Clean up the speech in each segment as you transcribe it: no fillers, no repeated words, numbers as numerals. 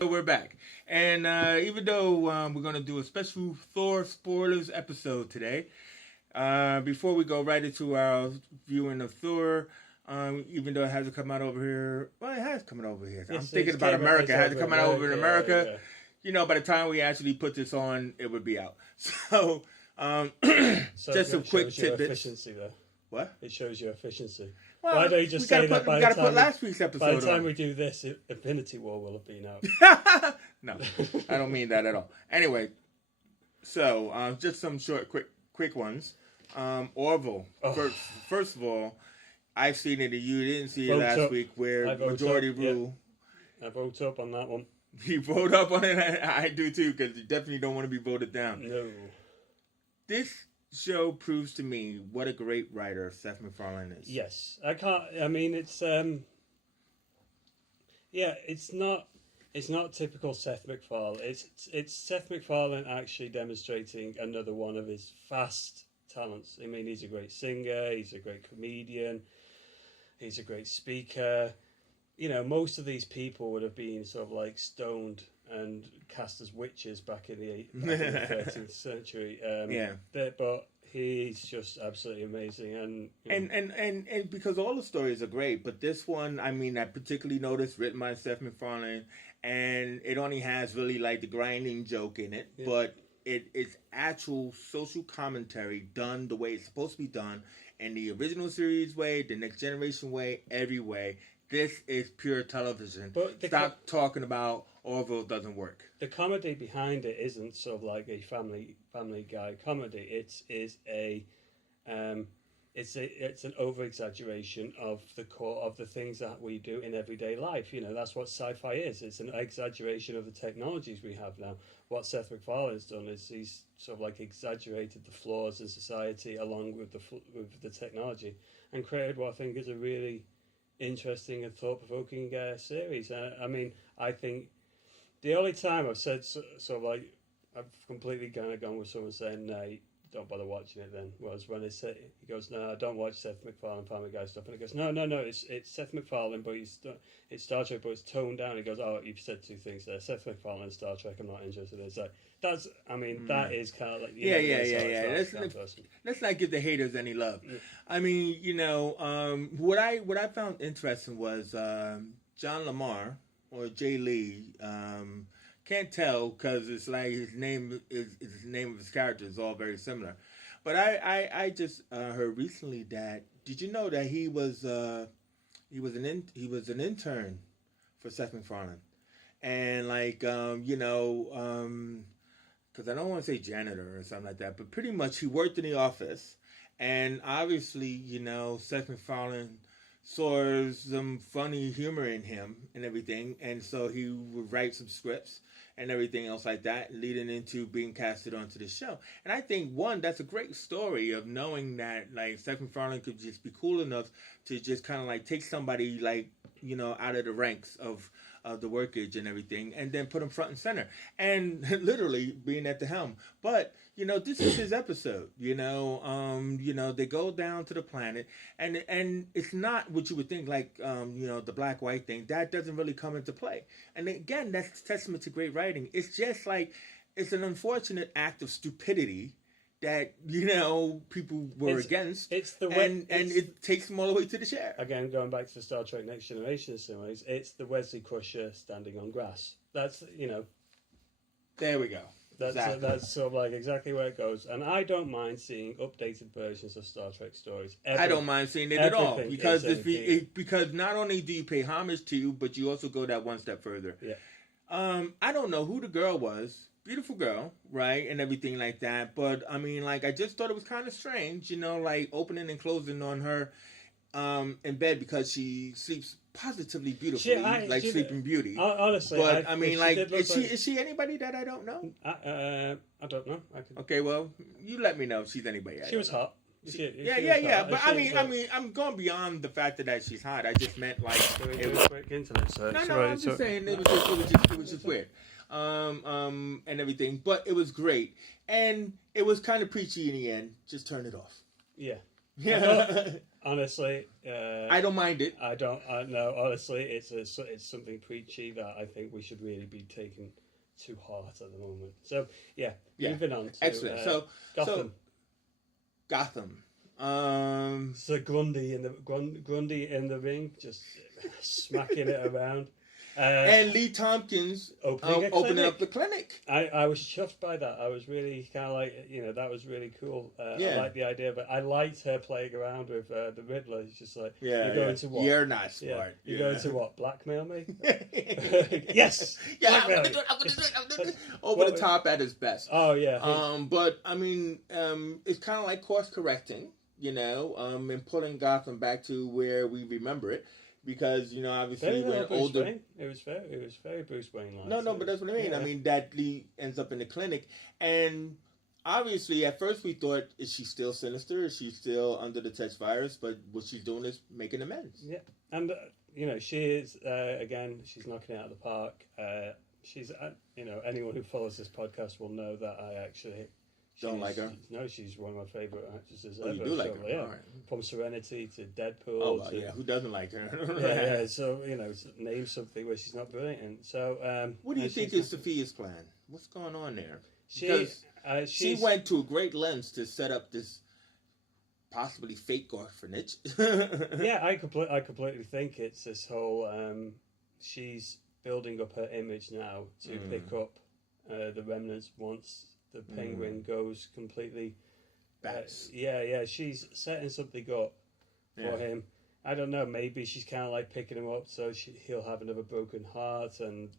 We're back. And even though we're going to do a special Thor spoilers episode today, before we go right into our viewing of Thor, even though it hasn't come out over here, well, it has come out over here. I'm thinking about America. It hasn't come out over in America. Yeah. You know, by the time we actually put this on, it would be out. So, just some quick tidbits. Efficiency there. What? It shows your efficiency. Well, why don't you just say that we got to put last week's episode by the time on. we do this, Infinity War will have been out. No, I don't mean that at all. Anyway, so just some short, quick ones. Orville. Oh. First of all, I've seen it and you didn't see it last week where majority rule. Yeah. I vote up on that one. You vote up on it? I do too, because you definitely don't want to be voted down. No. This show proves to me what a great writer Seth MacFarlane is. Yes. It's not typical Seth MacFarlane. It's Seth MacFarlane actually demonstrating another one of his vast talents. I mean, he's a great singer, he's a great comedian, he's a great speaker. You know, most of these people would have been sort of like stoned and cast as witches back in the 13th century. But he's just absolutely amazing, and because all the stories are great, but this one, I mean, I particularly noticed, written by Seth MacFarlane, and it only has really like the grinding joke in it, but it's actual social commentary done the way it's supposed to be done, in the original series way, the Next Generation way, every way. This is pure television. But stop talking about Orville doesn't work. The comedy behind it isn't sort of like a Family Guy comedy. It's an over exaggeration of the core of the things that we do in everyday life. You know, that's what sci-fi is. It's an exaggeration of the technologies we have now. What Seth MacFarlane's done is he's sort of like exaggerated the flaws in society along with the technology, and created what I think is a really interesting and thought-provoking series. I mean, I think the only time I've said sort of like I've completely kind of gone with someone saying no, don't bother watching it then, was when he goes, no, I don't watch Seth MacFarlane Family Guy stuff, and he goes, no, it's Seth MacFarlane, but it's Star Trek, but it's toned down. He goes, oh, you've said two things there, Seth MacFarlane and Star Trek, I'm not interested in. It's like, that is kind of like let's not give the haters any love. I mean, you know, what I found interesting was John Lamar or Jay Lee. Can't tell because it's like his name is the name of his character is all very similar. But I just heard recently that, did you know that he was an intern for Seth MacFarlane, and like because I don't want to say janitor or something like that, but pretty much he worked in the office, and obviously, you know, Seth MacFarlane saw some funny humor in him and everything, and so he would write some scripts and everything else like that, leading into being casted onto the show. And I think, that's a great story of knowing that, like, Seth MacFarlane could just be cool enough to just kind of, like, take somebody, like, you know, out of the ranks of the workage and everything, and then put him front and center, and literally being at the helm. But, you know, this is his episode, you know, they go down to the planet, and it's not what you would think, like, the black-white thing. That doesn't really come into play. And again, that's testament to great writing. It's just like, it's an unfortunate act of stupidity that, you know, people were against. It's the way, and it takes them all the way to the chair. Again, going back to Star Trek Next Generation in some ways, it's the Wesley Crusher standing on grass. That's, you know. There we go. That's sort of like exactly where it goes. And I don't mind seeing updated versions of Star Trek stories. I don't mind seeing it at all, because because not only do you pay homage to you, but you also go that one step further. Yeah. I don't know who the girl was. Beautiful girl, right, and everything like that. But I mean, like, I just thought it was kind of strange, you know, like opening and closing on her in bed, because she sleeps positively beautifully, like Sleeping Beauty. Honestly, but I mean, like, is she anybody that I don't know? I don't know. Okay, well, you let me know if she's anybody. She was hot. Yeah. But I mean, I'm going beyond the fact that she's hot. I just meant like it was quick internet search. No, I'm just saying it was just weird. And everything, but it was great, and it was kind of preachy in the end. Just turn it off. Yeah. Yeah. Honestly, I don't mind it. I don't. No, honestly, it's something preachy that I think we should really be taking to heart at the moment. So yeah, Yeah. moving on to Excellent. Gotham. Gotham. So Grundy in the ring, just smacking it around. And Lee Tompkins opening up the clinic. I was chuffed by that. I was really kind of like, that was really cool. Yeah. I liked the idea, but I liked her playing around with the Riddler. It's just like, you're going to what? You're not smart. You're going to what? Blackmail me? Yes. Yeah, blackmail I'm gonna do it. Over the top at his best. Oh yeah. But I mean, it's kind of like course correcting, and pulling Gotham back to where we remember it. Because obviously very when older, Wayne. It was very Bruce Wayne like. No, but that's what I mean. Yeah. I mean that Lee ends up in the clinic, and obviously at first we thought, is she still sinister? Is she still under the touch virus? But what she's doing is making amends. Yeah, and she is again. She's knocking it out of the park. She's anyone who follows this podcast will know that I actually. Don't like her? No, she's one of my favourite actresses ever. You do like her? Yeah. All right. From Serenity to Deadpool. Oh, well, yeah. Who doesn't like her? yeah. So, name something where she's not brilliant. So, what do you think is Sophia's plan? What's going on there? She went to a great lengths to set up this possibly fake orphanage. Yeah, I completely think it's this whole. She's building up her image now to pick up the remnants once the Penguin goes completely. Yeah. She's setting something up for him. I don't know. Maybe she's kind of like picking him up so he'll have another broken heart and.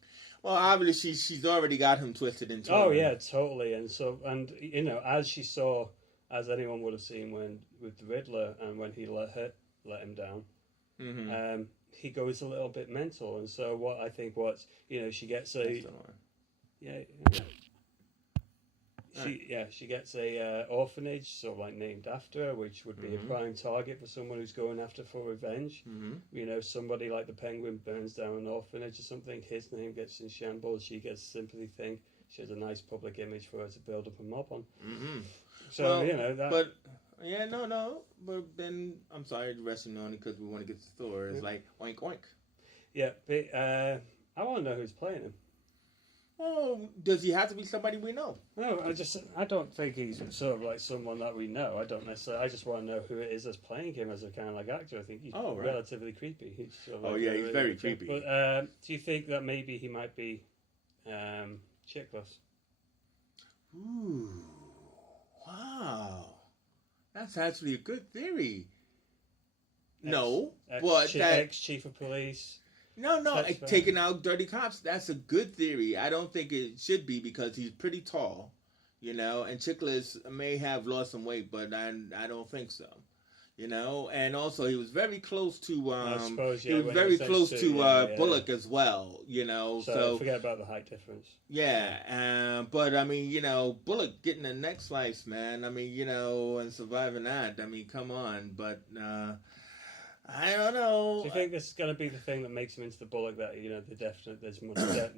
Well, obviously she's already got him twisted into. Oh yeah, totally. And as anyone would have seen with the Riddler and when he let him down, he goes a little bit mental. And so she gets a. She gets a orphanage, sort of like named after her, which would be a prime target for someone who's going after for revenge. Somebody like the Penguin burns down an orphanage or something, his name gets in shambles, she gets a sympathy thing. She has a nice public image for her to build up a mob on. So, that... But, but then, I'm sorry, resting on it because we want to get to Thor. It's like, oink, oink. Yeah, but I want to know who's playing him. Oh, does he have to be somebody we know? No, I don't think he's sort of like someone that we know. I don't necessarily. I just want to know who it is that's playing him as a kind of like actor. I think he's relatively creepy. He's sort of he's really very creepy. But do you think that maybe he might be chickless? Ooh, wow, that's actually a good theory. Ex-chief of police. No, taking out dirty cops, that's a good theory. I don't think it should be because he's pretty tall, and Chickless may have lost some weight, but I don't think so. And also he was very close to Bullock as well, So forget about the height difference. Yeah, but I mean, Bullock getting the neck slice, man. I mean, and surviving that. I mean, come on, but I don't know. Do you think this is going to be the thing that makes him into the Bullock that, there's much debt,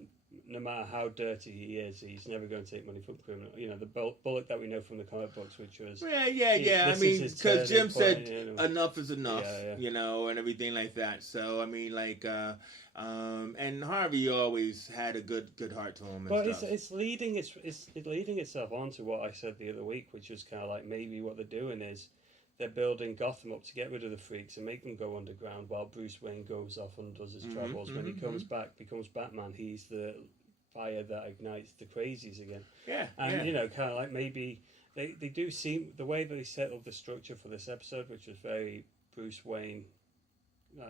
no matter how dirty he is, he's never going to take money from criminal. The Bullock that we know from the comic books, which was... Yeah. I mean, because Jim said enough is enough, and everything like that. So, I mean, and Harvey always had a good heart to him. But it's leading itself on to what I said the other week, which was kind of like maybe what they're doing is they're building Gotham up to get rid of the freaks and make them go underground while Bruce Wayne goes off and does his travels. When he comes back, becomes Batman, he's the fire that ignites the crazies again. Yeah. And, kind of like maybe they do seem, the way that they set up the structure for this episode, which was very Bruce Wayne.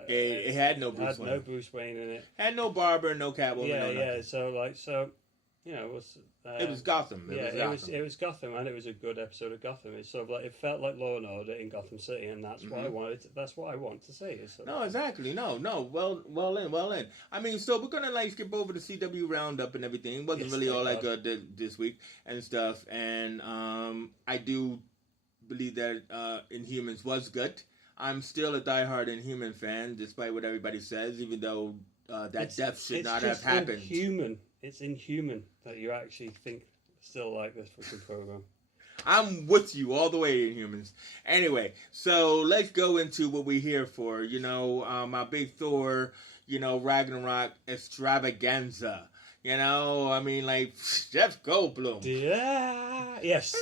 It had no Bruce Wayne. Had no Bruce Wayne in it. Had no Barber, no Catwoman. Yeah. It was. It was Gotham. It was Gotham, and it was a good episode of Gotham. It's sort of like it felt like Law and Order in Gotham City, and that's what I wanted. That's what I want to see. No, exactly. No. Well in. I mean, so we're gonna skip over the CW roundup and everything. It wasn't really all that good this week and stuff. And I do believe that Inhumans was good. I'm still a diehard Inhuman fan, despite what everybody says. Even though that death should not have happened. It's inhuman that you actually still like this fucking program. I'm with you all the way, Inhumans. Anyway, so let's go into what we're here for. My big Thor, Ragnarok extravaganza. I mean, like Jeff Goldblum. Yeah. Yes.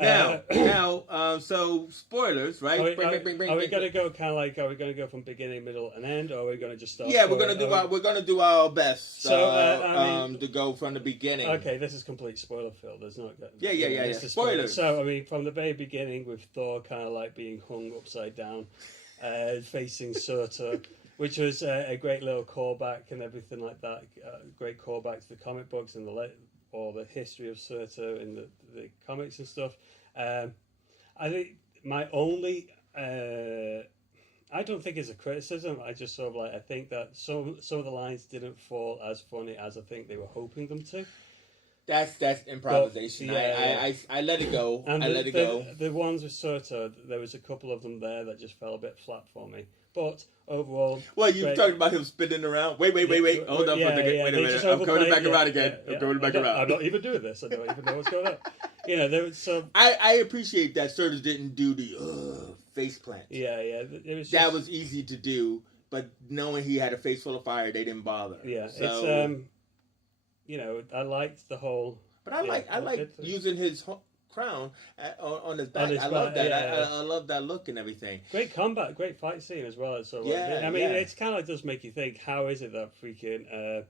So spoilers, right? Are we going to go kind of like? Are we going to go from beginning, middle, and end, or are we going to just start? Yeah, we're gonna do our best. So, to go from the beginning. Okay, this is complete spoiler filled. There's not. Yeah. Spoilers. So I mean, from the very beginning, with Thor kind of like being hung upside down, facing Surtur, which was a great little callback and everything like that. Great callback to the comic books and the history of Surtur in the comics and stuff. I think my only, I don't think it's a criticism. I just sort of like, I think that some of the lines didn't fall as funny as I think they were hoping them to. That's improvisation. But, I let it go. And I let it go. The ones with Surtur, there was a couple of them there that just fell a bit flat for me. But overall, well, you talking about him spinning around. Wait. Hold on for a second. Wait a minute. I'm coming back around again. I'm coming back around. I'm not even doing this. I don't even know what's going on. There was some. I appreciate that Surtur didn't do the face plant. Yeah. It was that was easy to do, but knowing he had a face full of fire, they didn't bother. Yeah, so, it's I liked the whole. But I like using his crown on his back. I love that. I love that look and everything. Great combat, great fight scene as well. So it's kind of like does make you think. How is it that freaking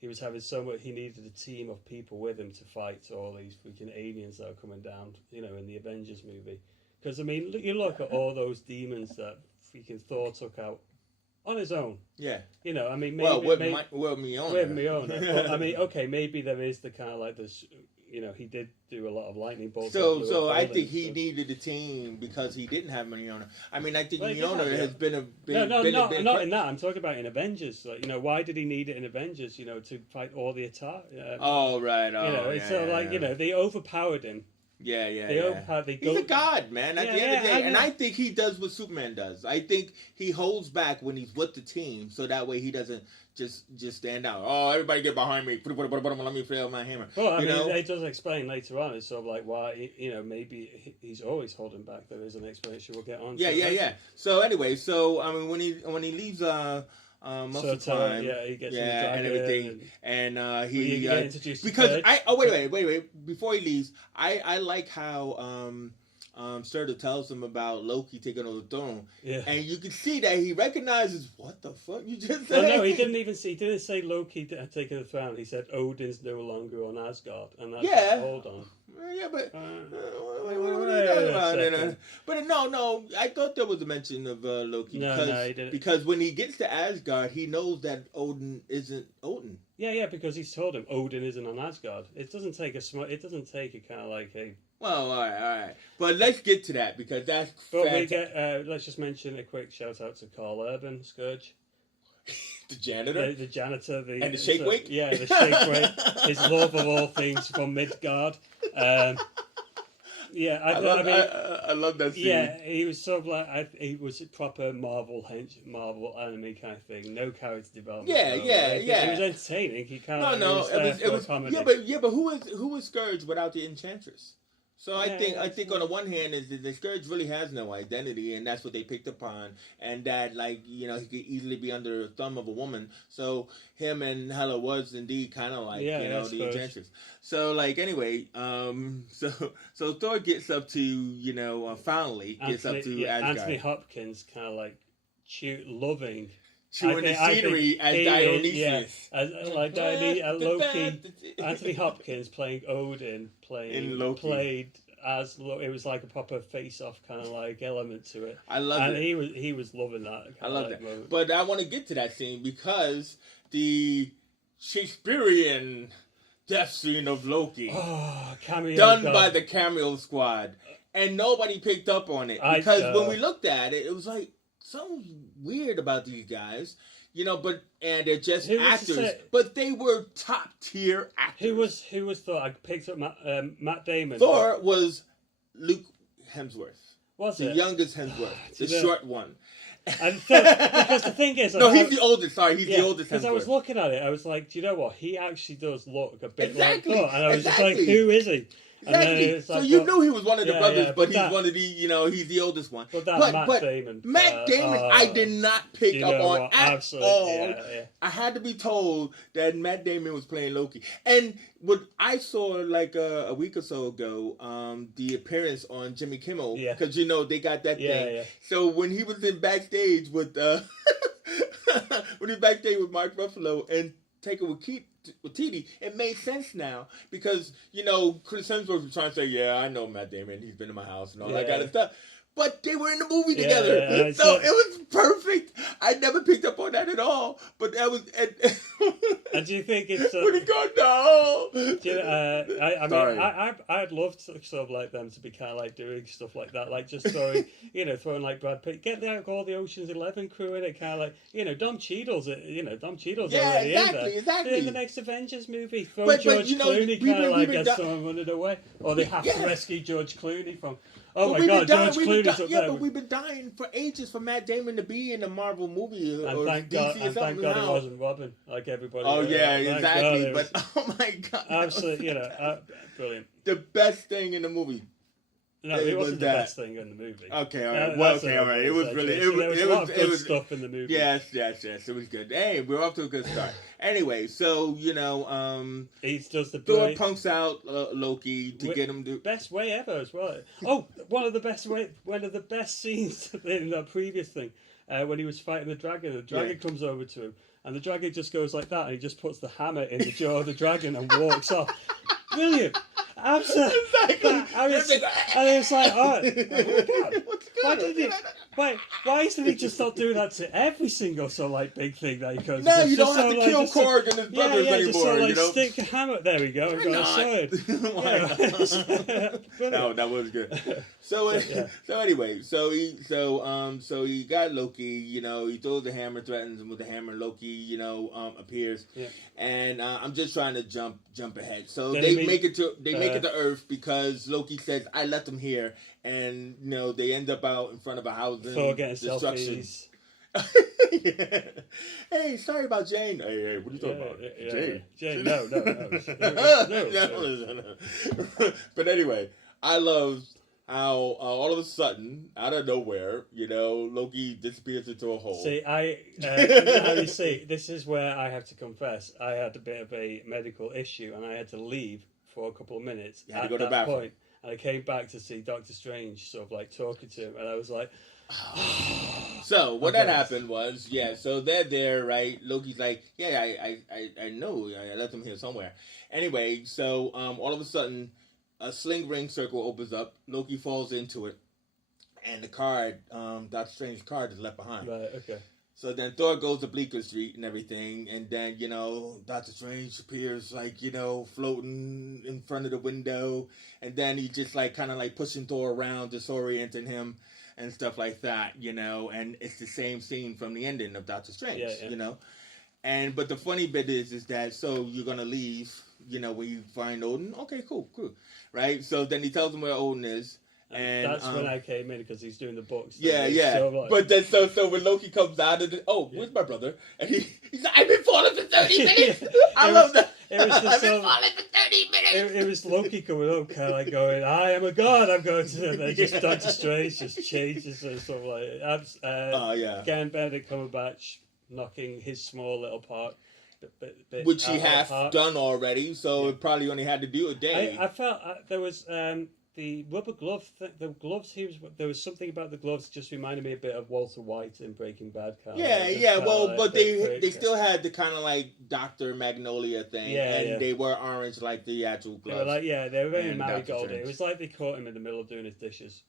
he was having so much? He needed a team of people with him to fight all these freaking aliens that are coming down. In the Avengers movie. Because I mean, you look at all those demons that freaking Thor took out on his own. Yeah. I mean, maybe with Mjolnir. With Mjolnir. But, I mean, okay, maybe there is the kind of like this. He did do a lot of lightning bolts. So I think he needed a team because he didn't have Mjolnir. I mean, I think Mjolnir has been not in that. I'm talking about in Avengers. Like, why did he need it in Avengers? To fight all the attack. Right. It's sort of like they overpowered him. Yeah. He's a god, man. At the end of the day, and I think he does what Superman does. I think he holds back when he's with the team, so that way he doesn't just stand out. Oh, everybody get behind me! Let me flail my hammer. Well, I mean, it does explain later on. It's sort of like why maybe he's always holding back. There is an explanation we'll get on. Yeah. So anyway, I mean, when he leaves, most of the time, he gets and everything, and he introduced because wait before he leaves, I like how Surtur tells him about Loki taking over the throne, and you can see that he recognizes what the fuck you just said. Well, no, he didn't say Loki had taken the throne. He said Odin's no longer on Asgard, and that's hold on. Yeah, but what are you talking about? But no, I thought there was a mention of Loki. No, he didn't. Because when he gets to Asgard, he knows that Odin isn't Odin. Yeah, because he's told him Odin isn't on Asgard. It doesn't take a kind of like a. Well, all right. But let's get to that because that's. But let's just mention a quick shout out to Carl Urban, Scourge. The janitor? The janitor. And the shake weight? Yeah, the shake weight. His love of all things from Midgard. I love that scene. Yeah, he was sort of like, he was a proper Marvel anime kind of thing. No character development. Yeah. It was entertaining. He kind of it was comedy. But who was Scourge without the Enchantress? So I think on the one hand is that the Scourge really has no identity, and that's what they picked upon, and that he could easily be under the thumb of a woman. So him and Hela was indeed kind of like the Enchantress. So anyway, so Thor gets up to finally gets up to Asgard. Anthony Hopkins kind of like loving. Chewing the scenery as Dionysius. Loki. Anthony Hopkins playing Odin, played as it was like a proper face-off kind of like element to it. I love it. And he was loving that. I love that. Moment. But I want to get to that scene because the Shakespearean death scene of Loki, done by the Cameo Squad, and nobody picked up on it because when we looked at it, it was like. Something's weird about these guys, and they're just actors, but they were top tier actors. Who was Thor? I picked up Matt Damon. Thor was Luke Hemsworth. Was the youngest Hemsworth, the short one. And because the thing is, no, he's the oldest. Sorry, he's the oldest. Because I was looking at it, I was like, do you know what? He actually does look a bit like Thor, and I was just like, who is he? And then Exactly. it's So like, you but- knew he was one of the Yeah, brothers, yeah, but but he's that- one of the, he's the oldest one. But that Matt Damon. Matt Damon, I did not pick you up know on what? at Absolutely, all. yeah. I had to be told that Matt Damon was playing Loki. And what I saw like a week or so ago, the appearance on Jimmy Kimmel, Yeah. because they got that Yeah, thing. yeah. So when he was in backstage with when he was backstage with Mark Ruffalo and Taika Waititi, it made sense now because Chris Hemsworth was trying to say, yeah, I know Matt Damon, he's been in my house and all that kind of stuff. But they were in the movie together, yeah, so it was perfect. I never picked up on that at all. But that was. And do you think it's? When he got no. I Sorry. mean, I'd love to sort of like them to be kind of like doing stuff like that, like just throwing, throwing like Brad Pitt, get all the Ocean's 11 crew in it, kind of like, Dom Cheadle's, Dom Cheadle's already in there. Exactly. In the next Avengers movie, throw But George Clooney kind of like gets done- someone running away, or they have to rescue George Clooney from. Oh But my God, George Clooney's up yeah, there. but we've been dying for ages for Matt Damon to be in a Marvel movie And or thank DC God, or and something thank God now. it wasn't Robin, like everybody. Oh yeah, Thank exactly. God it was But oh my God, absolutely, brilliant. the best thing in the movie. No, it wasn't the best thing in the movie. Okay, all right. Well, okay, all right. It was really. There was a lot of good stuff in the movie. Yes. It was good. Hey, we're off to a good start. Anyway, so he does the Thor punks out Loki to get him to best way ever as well. Oh, one of the best scenes in the previous thing when he was fighting the dragon. The dragon comes over to him, and the dragon just goes like that, and he just puts the hammer in the jaw of the dragon and walks off. Brilliant. Absolutely. Exactly. And it's like, oh my God. Why isn't he just not doing that to every single sort of like big thing that he comes? No, you don't have to kill Korg and his brothers anymore. Just sort of like stick a hammer. There we go. I've got a sword. No, that was good. So anyway, so he got Loki. He throws the hammer, threatens him with the hammer. Loki, appears, and I'm just trying to jump ahead. So they make it to Earth because Loki says I left him here, and they end up out in front of a house and destruction. Hey, sorry about Jane. Hey, what are you talking about? Jane, no. But anyway, I love how all of a sudden, out of nowhere, Loki disappears into a hole. See, you see, this is where I have to confess, I had a bit of a medical issue, and I had to leave for a couple of minutes. You had to go to the bathroom. Point, and I came back to see Doctor Strange, sort of like talking to him, and I was like, So what that happened was, so they're there, right? Loki's like, I know, I left him here somewhere. Anyway, so all of a sudden, a sling ring circle opens up. Loki falls into it, and the card, Doctor Strange's card, is left behind. Right. Okay. So then Thor goes to Bleecker Street and everything, and then Doctor Strange appears like floating in front of the window, and then he just like kind of like pushing Thor around, disorienting him and stuff like that, and it's the same scene from the ending of Doctor Strange, but the funny bit is that so you're gonna leave, when you find Odin, okay, cool, right? So then he tells him where Odin is. And that's when I came in because he's doing the books. Yeah. So like, but then so when Loki comes out of where's my brother? And he's like, I've been falling for 30 minutes. I love that. I've been falling for 30 minutes. It was Loki coming up, kind of like going, I am a god. I'm going to. And then just Doctor Strange just changes and stuff like. Again, Benedict Cumberbatch knocking his small little part. Which he has done already, so it probably only had to do a day. I felt there was. The rubber glove, the gloves, there was something about the gloves just reminded me a bit of Walter White in Breaking Bad. But they still had the kind of like Dr. Magnolia thing, they were orange like the actual gloves. They were very marigold. It was like they caught him in the middle of doing his dishes.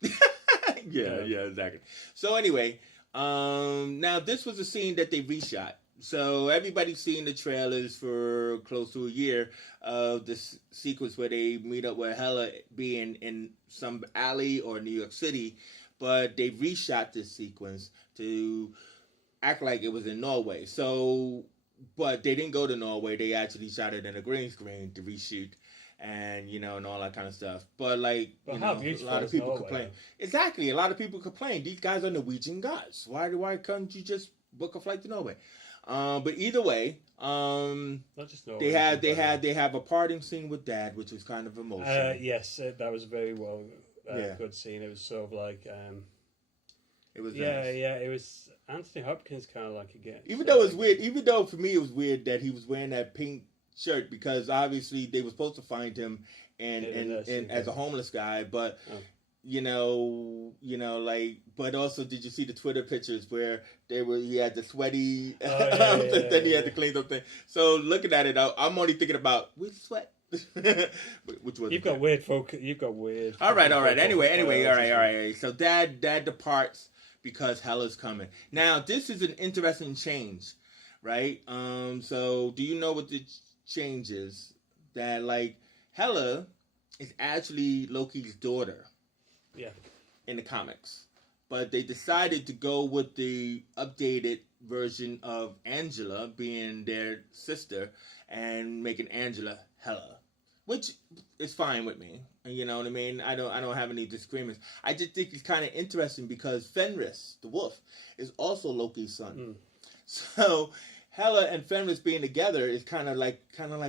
Exactly. So anyway, now this was a scene that they reshot. So everybody's seen the trailers for close to a year of this sequence where they meet up with Hela being in some alley or New York City, but they reshot this sequence to act like it was in Norway. So, but they didn't go to Norway. They actually shot it in a green screen to reshoot. And and all that kind of stuff. But like, a lot of people complain. Exactly, a lot of people complain. These guys are Norwegian guys. Why couldn't you just book a flight to Norway? But either way, Not just they Norwegian. had they had they have a parting scene with Dad, which was kind of emotional. Yes, that was a very well, Yeah. good scene. It was sort of like, It was yeah, nice. yeah. It was Anthony Hopkins kind of like again. Even though it was weird, even though for me it was weird that he was wearing that pink shirt because obviously they were supposed to find him and as a homeless guy, but Oh. like, but also did you see the Twitter pictures where he had the sweaty yeah, then he had the cleaned up thing. So looking at it, I'm only thinking about with sweat. Which was You've got weird folk. You've got weird. all right. Anyway, all right. So dad departs because Hela's coming. Now this is an interesting change, right? So do you know what the change is? That like Hela is actually Loki's daughter. Yeah. In the comics, but they decided to go with the updated version of Angela being their sister and making Angela Hela, which is fine with me. You know what I mean? I don't have any disagreements. I just think it's kind of interesting because Fenris, the wolf, is also Loki's son. So Hela and Fenris being together is kind of like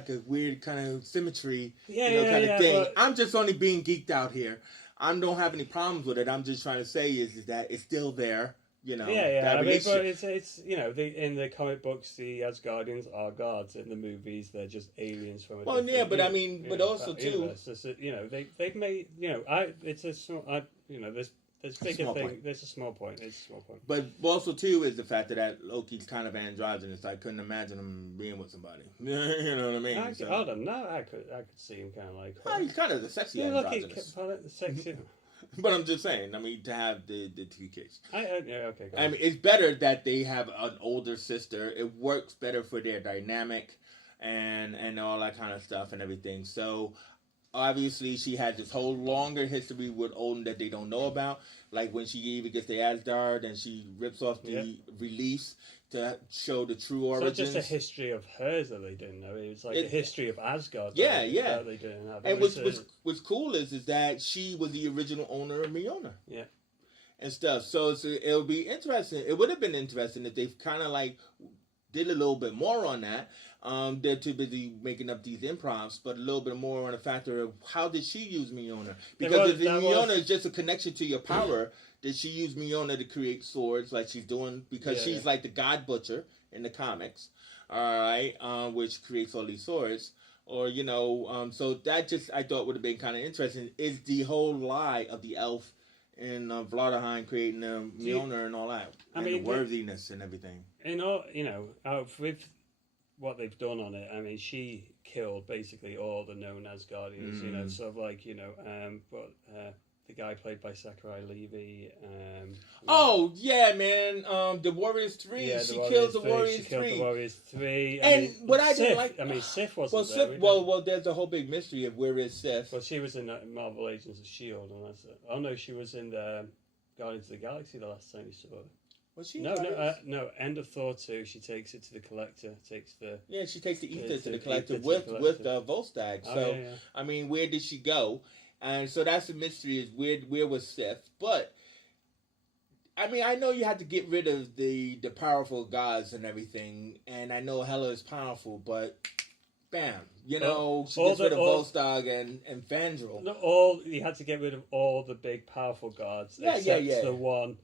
a weird kind of symmetry, kind of thing. But I'm just only being geeked out here. I don't have any problems with it. I'm just trying to say is that it's still there. Yeah. I mean, but it's in the comic books the Asgardians are gods. In the movies they're just aliens from a well, yeah, but I mean, but know, also too, universe. It's they've made it's a small there's bigger thing. There's a small point. It's a small point. But also too is the fact that Loki's kind of androgynous. I couldn't imagine him being with somebody. You know what I mean? I don't know. I could see him kind of like. He's kind of the sexy androgynous. Sexy. But I'm just saying. I mean, to have the two kids. Okay. I mean, it's better that they have an older sister. It works better for their dynamic, and all that kind of stuff and everything. So. Obviously, she has this whole longer history with Odin that they don't know about. Like when she even gets the Asgard and she rips off the release to show the true origins. It's not just a history of hers that they didn't know. It was like a history of Asgard. Yeah. That they didn't have. And what's cool is that she was the original owner of Mjolnir. Yeah. And stuff. So it'll be interesting. It would have been interesting if they kind of like did a little bit more on that. They're too busy making up these improvs, but a little bit more on the factor of how did she use Mjolnir? Because if Mjolnir is just a connection to your power, did she use Mjolnir to create swords like she's doing? Because she's like the God Butcher in the comics, all right, which creates all these swords. Or, so that just I thought would have been kind of interesting. Is the whole lie of the elf and Vladaheim creating Mjolnir and all that. And the worthiness and everything. And all, with what they've done on it, I mean, she killed basically all the known Asgardians, sort of like, but the guy played by Zachary Levi. Oh, yeah, man. The Warriors 3. Yeah, she killed the Warriors 3. She killed the Warriors 3. What I didn't like... I mean, Sif wasn't there. Well, there's a whole big mystery of where is Sif. Well, she was in Marvel Agents of S.H.I.E.L.D. and that's it. Oh, no, she was in the Guardians of the Galaxy the last time you saw her. Was she? No. End of Thor 2. She takes it to the Collector. She takes the ether to the Collector with Volstagg. So I mean, where did she go? And so that's the mystery: is where was Sif? But I mean, I know you have to get rid of the powerful gods and everything, and I know Hela is powerful, but bam, she gets rid of Volstagg and Fandral. No, you had to get rid of all the big powerful gods, except the one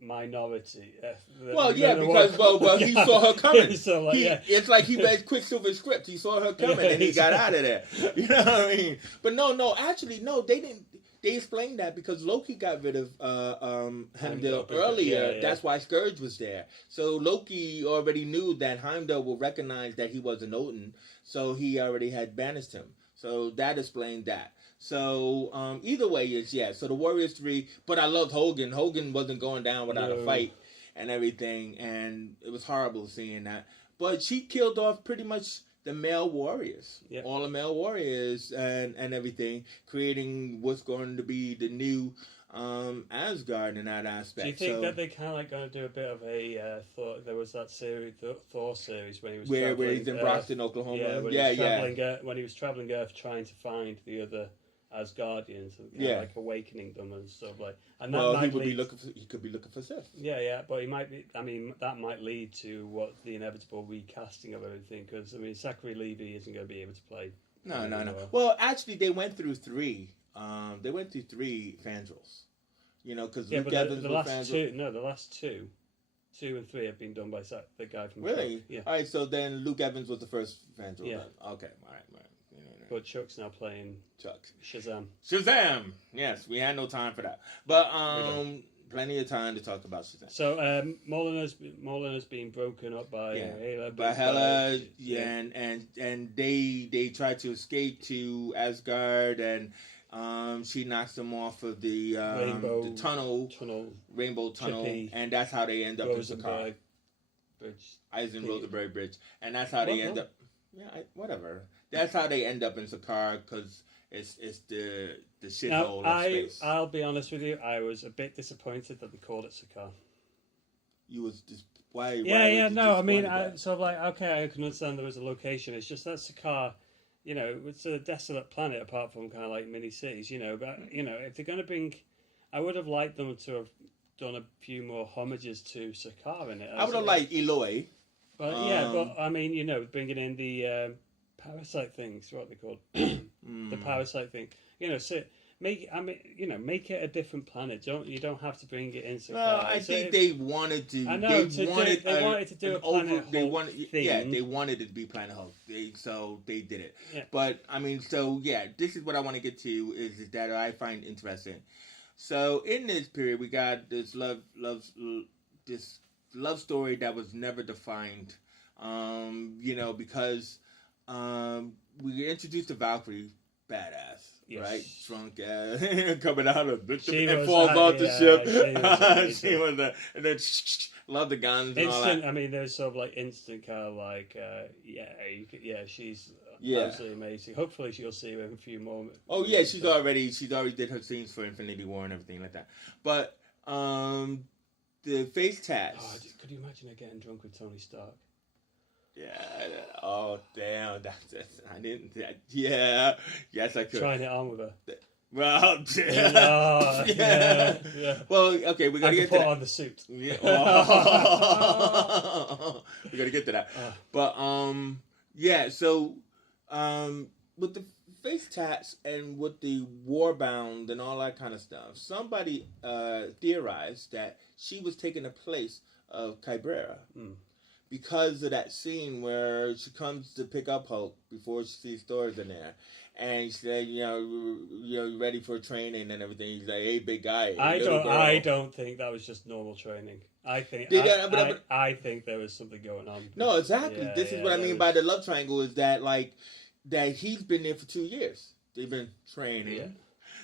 minority. Because he saw her coming. So, it's like he read Quicksilver's script. He saw her coming and he got out of there. You know what I mean? But actually, they didn't. They explained that because Loki got rid of Heimdall earlier. That's why Scourge was there. So Loki already knew that Heimdall will recognize that he was an Odin, so he already had banished him. So that explained that. So either way, so the Warriors 3, but I loved Hogan. Hogan wasn't going down without a fight and everything, and it was horrible seeing that. But she killed off pretty much the male warriors, all the male warriors and everything, creating what's going to be the new Asgard in that aspect. Do you think that they kind of like going to do a bit of a Thor? There was that series, Thor series, when he was where he's in Broxton, Oklahoma. When he was traveling Earth trying to find the other as guardians, and, Yeah. like awakening them and stuff like. And that Well, might he lead, could be looking for Sith. yeah, but he might be. I mean, that might lead to what the inevitable recasting of everything. Because I mean, Zachary Levi isn't going to be able to play. No. anymore. Well, actually, they went through three. They went through three Fandrels. You know, because Luke but Evans the was last Fandral. the last two and three have been done by the guy from Really? Chuck. Yeah. All right. So then Luke Evans was the first Fandral. Yeah. Then. Okay. All right. But Chuck's now playing Chuck. Shazam. Shazam! Yes, we had no time for that. But plenty of time to talk about Shazam. So Molina's been broken up by Hela. By Hela, and they try to escape to Asgard, and she knocks them off of the Rainbow tunnel, Chippy, and that's how they end up in Sakaar. Bridge. Rosenberg Bridge, and that's how they end up. Yeah, whatever. That's how they end up in Sakaar, because it's the shithole of space. I'll be honest with you. I was a bit disappointed that they called it Sakaar. You was just why? No, I mean, sort of like, okay, I can understand there was a location. It's just that Sakaar, you know, it's a desolate planet apart from kind of like mini cities, you know. But you know, if they're going to bring, I would have liked them to have done a few more homages to Sakaar in it. I would have liked Eloi. But but I mean, you know, bringing in the parasite things, what are they called? The parasite thing. You know, so make it a different planet. You don't have to bring it in. Well, I think they wanted to. I know they wanted to do a Planet Hulk thing. Yeah, they wanted it to be Planet Hulk. So they did it. Yeah. But I mean, so yeah, this is what I want to get to is that I find interesting. So in this period, we got this love story that was never defined. You know, because we introduced the Valkyrie, badass, right? Drunk ass, coming out of and falls off the ship. She was and then love the guns. And all that. I mean, there's sort of like instant kind of like, she's absolutely amazing. Hopefully, she'll see her in a few more. Oh yeah, she's already did her scenes for Infinity War and everything like that. But the face tats. Oh, could you imagine her getting drunk with Tony Stark? Yeah. Oh, damn. I didn't. Yeah. Yes, I could. Trying it on with her. Well, yeah. Well, okay, we gotta get to that. Put on the suit. Yeah. We gotta get to that. But yeah. So with the face tats and with the Warbound and all that kind of stuff, somebody theorized that she was taking the place of Cabrera. Because of that scene where she comes to pick up Hulk before she sees Thor's in there, and she said, you ready for training and everything. He's like, hey, big guy. I don't think that was just normal training. I think think there was something going on. No, exactly. Yeah, this is what I mean by the love triangle is that that he's been there for 2 years. They've been training. Yeah.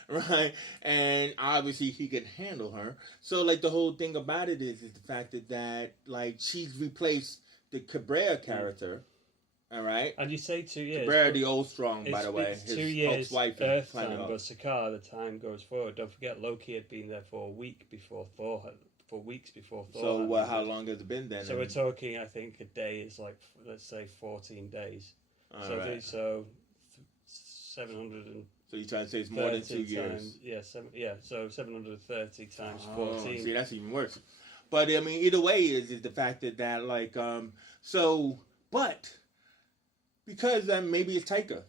Right, and obviously he can handle her. So, like, the whole thing about it is the fact that like she's replaced the Cabrera character. All right, and you say 2 years. Cabrera, the old strong, by the way, it's 2 years wife Earth time, but Sakaar, the time goes forward. Don't forget, Loki had been there for a week before Thor. For weeks before Thor. So, how long has it been then? So we're talking. I think a day is like, let's say, 14 days. So 700 and. So you're trying to say it's more than 2 years? So 730 times 14. See, that's even worse. But I mean, either way is the fact that like but because maybe it's Taika,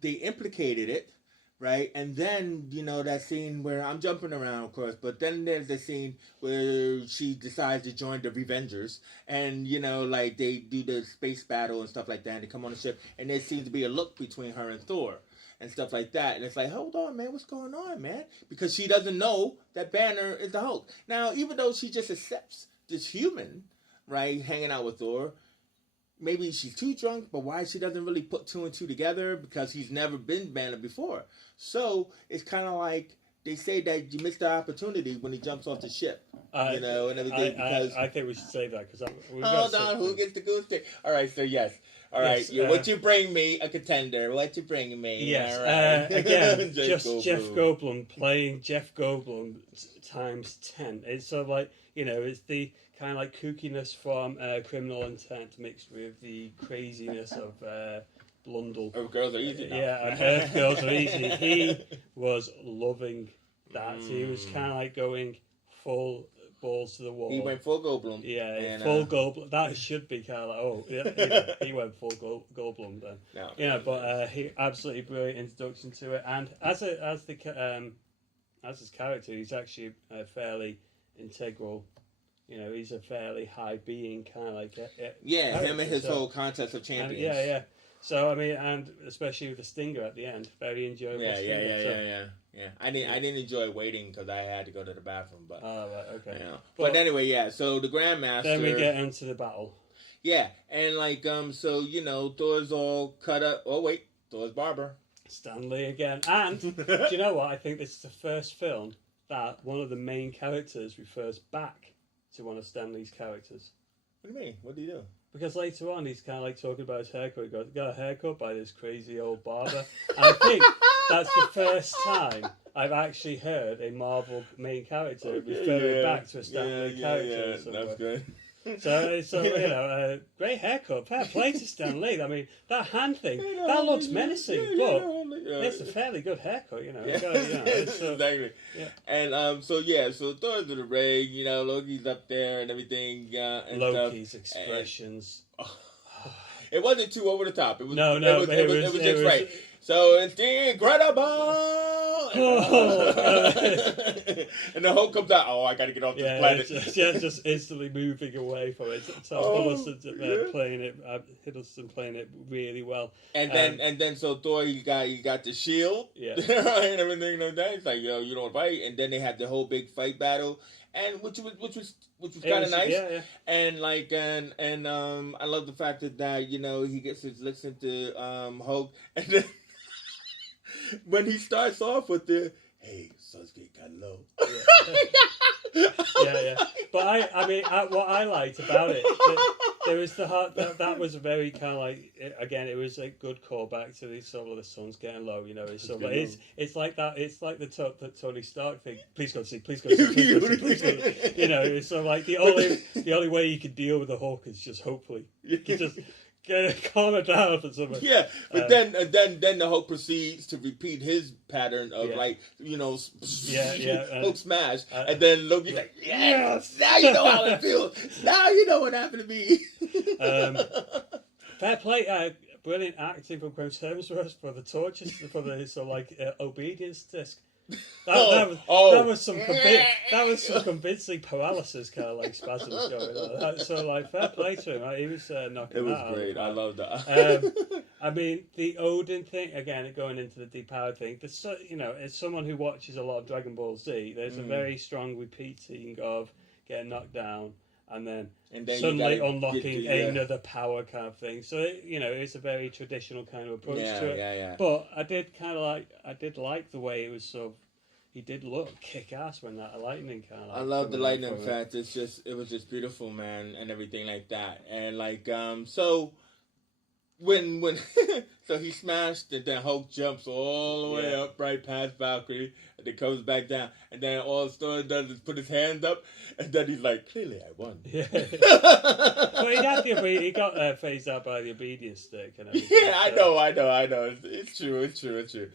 they implicated it, right? And then that scene where I'm jumping around, of course, but then there's the scene where she decides to join the Revengers, and like they do the space battle and stuff like that. And they come on the ship, and there seems to be a look between her and Thor. And stuff like that. And it's like, hold on, man, what's going on, man? Because she doesn't know that Banner is the Hulk. Now, even though she just accepts this human, right, hanging out with Thor, maybe she's too drunk, but why she doesn't really put two and two together? Because he's never been Banner before. So, it's kind of like they say that you missed the opportunity when he jumps off the ship, and everything. Because I think we should say that, because hold on, who gets the goose cake? All right, so yes. All right, what you bring me, a contender. What you bring me? Yes. All right. Again, Jeff Goldblum playing Jeff Goldblum times 10. It's sort of like, it's the kind of like kookiness from Criminal Intent mixed with the craziness of Blundell. Oh, girls are easy now. Yeah, and Earth Girls Are Easy. He was loving that. He was kind of like going full balls to the wall. He went full Goldblum. Yeah, and, full Goldblum. That should be kind of like, oh, yeah, he went full Goldblum then. No, Yeah, but he absolutely brilliant introduction to it, and as his character, he's actually fairly integral. You know, he's a fairly high being, kind of like yeah, him and his whole contest of champions. Yeah. So I mean, and especially with the stinger at the end, very enjoyable. Yeah. I didn't enjoy waiting because I had to go to the bathroom, but oh, right, okay. You know. But anyway, yeah. So the Grandmaster. Then we get into the battle. Yeah, and like so you know, Thor's all cut up. Oh wait, Thor's barber. Stan Lee again, and do you know what? I think this is the first film that one of the main characters refers back to one of Stan Lee's characters. What do you mean? What do you do? Because later on, he's kind of like talking about his haircut. He goes, got a haircut by this crazy old barber. And I think that's the first time I've actually heard a Marvel main character referring back to a Stan Lee character. Yeah, that's good. So you know, great haircut. Fair play to Stan Lee. I mean, that hand thing, that looks menacing, but it's a fairly good haircut, you know. Exactly. Yeah. And so Thor's in the ring, you know, Loki's up there and everything. And Loki's stuff. expressions. It wasn't too over the top. It was No, it was just right. So it's the incredible. And the Hulk comes out. Oh, I got to get off this planet. Just instantly moving away from it. So Hiddleston playing it really well. And then so Thor, you got the shield, and everything like that. It's like, yo, you don't fight. And then they had the whole big fight battle, and which was kind of nice. Yeah. And like and I love the fact that you know he gets his licks into Hulk, and then when he starts off with the hey, sun's getting kind of low. Yeah. But I mean, what I liked about it, there was the heart that was a very kind of like, again, it was a good callback to the sort of the sun's getting low. You know, it's sort of it's like that. It's like the Tony Stark thing. Please go to see. Please go to see. Please go to see. Please go to see. You know, it's sort of like the only way you can deal with the Hulk is just hopefully you can just. Calm it down for something. Yeah, but then the Hulk proceeds to repeat his pattern of like, you know, Hulk smash, and then Loki's like, yes, now you know how it feels. Now you know what happened to me. Fair play, brilliant acting from Chris Hemsworth for the torches, for the obedience disc. That was some convincing paralysis kind of like spasms going on. So like fair play to him. He was knocking. It was great. I love that. I mean the Odin thing again, going into the depowered thing. You know, as someone who watches a lot of Dragon Ball Z, there's a very strong repeating of getting knocked down and then suddenly unlocking another power kind of thing. So you know, it's a very traditional kind of approach to it. Yeah. But I did like the way it was sort of. He did look kick ass when that lightning kind of. I love the lightning effect. It was just beautiful, man, and everything like that. And like so when so he smashed and then Hulk jumps all the way up right past Valkyrie and then comes back down and then all Thor does is put his hands up and then he's like, clearly I won. Yeah. Well, he got phased out by the obedience stick and everything. Yeah, I know. It's true.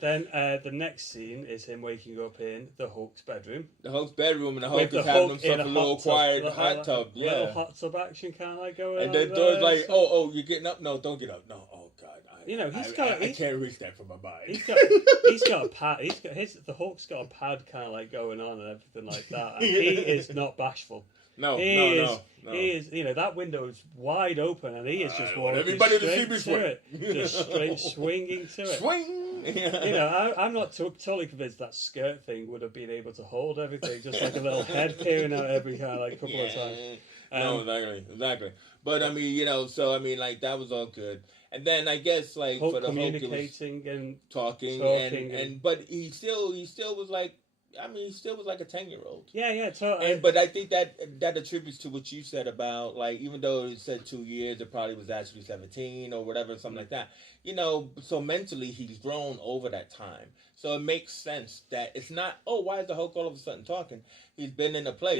Then the next scene is him waking up in the Hulk's bedroom. The Hulk's bedroom and the Hulk is having himself a little quiet hot tub. Yeah. Little hot tub action kind of like going on. And then Thor's like, oh, you're getting up? No, don't get up. No, oh God. You know, I can't reach that from my mind. He's got a pad. The Hulk's got a pad kind of like going on and everything like that. And he is not bashful. No. He is. You know, that window is wide open, and he is just walking everybody straight to see me to it, just straight swinging to it. Swing. You know, I'm not totally convinced that skirt thing would have been able to hold everything. Just like a little head peering out every kind of like couple of times. No, exactly. But I mean, you know, so I mean, like that was all good. And then I guess like Hulk for the communicating Hulk, and talking and but he still was like, I mean, he still was like a 10-year-old. Yeah, totally. But I think that attributes to what you said about like, even though it said 2 years, it probably was actually 17 or whatever, something like that. You know, so mentally he's grown over that time. So it makes sense that it's not, oh, why is the Hulk all of a sudden talking? He's been in a place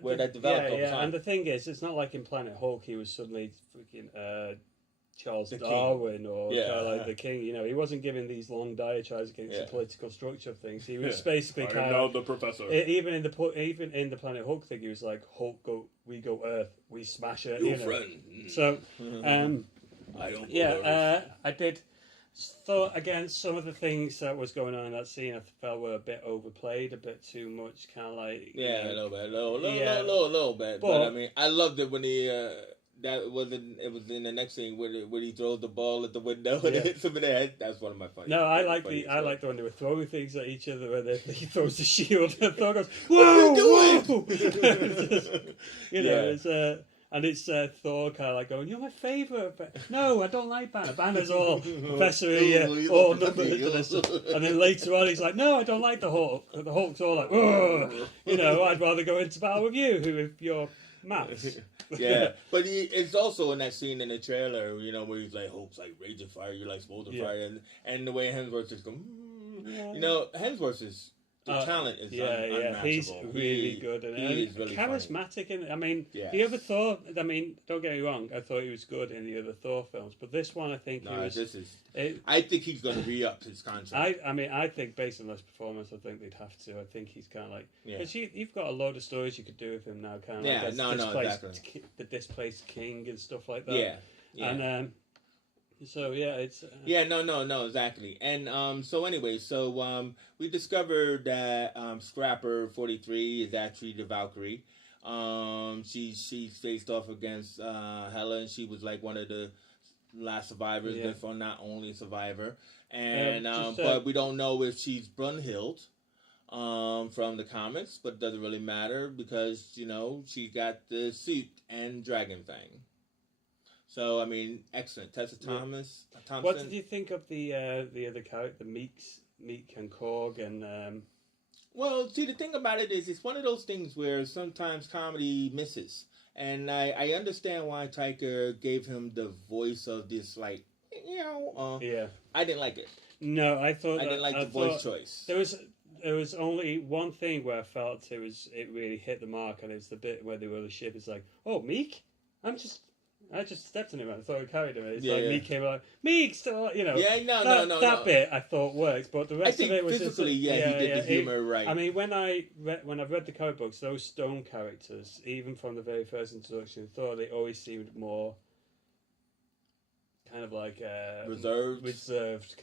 where that developed over time. And the thing is, it's not like in Planet Hulk he was suddenly freaking Charles The king. Darwin or kind Yeah. of like the king. You know, he wasn't giving these long diatribes against the Yeah. political structure of things. He was Yeah. basically I am kind now of the professor. even in the Planet Hulk thing. He was like, Hulk we go Earth, we smash it. Your you know. friend. So, I don't I did. Thought again, some of the things that was going on in that scene, I felt were a bit overplayed, a bit too much, kind of like Yeah, a little bit, Yeah. little bit. But, But- I mean, I loved it when he it was in the next scene when he throws the ball at the window and Yeah. it hits him in the head. That's one of my funny. No, I like funniest I ones. like the when they were throwing things at each other, where he throws the shield and Thor goes, What are "Whoa, you whoa!" It's just, you know, Yeah. it's Thor kind of like going, "You're my favorite." But no, I don't like Banner. Banner's all Professor all numbers, and then later on he's like, "No, I don't like the Hulk." And the Hulk's all like, "Ugh, you know, I'd rather go into battle with you, who with your maths." Yeah, but it's also in that scene in the trailer, you know, where he's like, Hulk's like raging fire, you're like smoldering Yeah. fire, and the way Hemsworth just going, Yeah. you know, Hemsworth is the talent is unmatchable. he's really good and he is really charismatic. And I mean, Yes. the other Thor. I mean, don't get me wrong. I thought he was good in the other Thor films, but this one, I think he No, was. this is. It, I think he's going to re-up his contract. I mean, I think based on this performance, I think they'd have to. I think he's kind of like Yeah. because you've got a load of stories you could do with him now, kind of Yeah, like no, displaced, exactly. the displaced king and stuff like that. Yeah. And so yeah, it's Yeah, no, exactly. And so anyway, so we discovered that Scrapper 43 is actually the Valkyrie. She faced off against Hela, and she was like one of the last survivors, Yeah. if not only survivor. And just, but we don't know if she's Brunhild from the comics, but it doesn't really matter because you know she got the suit and dragon thing. So I mean, excellent. Tessa Thompson. What did you think of the other character, Meek and Korg, and Well, see, the thing about it is, it's one of those things where sometimes comedy misses, and I understand why Taika gave him the voice of this, like, you know, yeah? I didn't like it. No, I thought I didn't like the voice choice. There was only one thing where I felt it really hit the mark, and it's the bit where they were on the ship. It's like, oh, Meek, I just stepped on him and I thought I carried him. It's like Meek came like, Meek, still, you know. Yeah, no. That bit I thought worked, but the rest I think of it was physically, he did the humor right. I mean, when I've read the comic books, those stone characters, even from the very first introduction, I thought they always seemed more kind of like reserved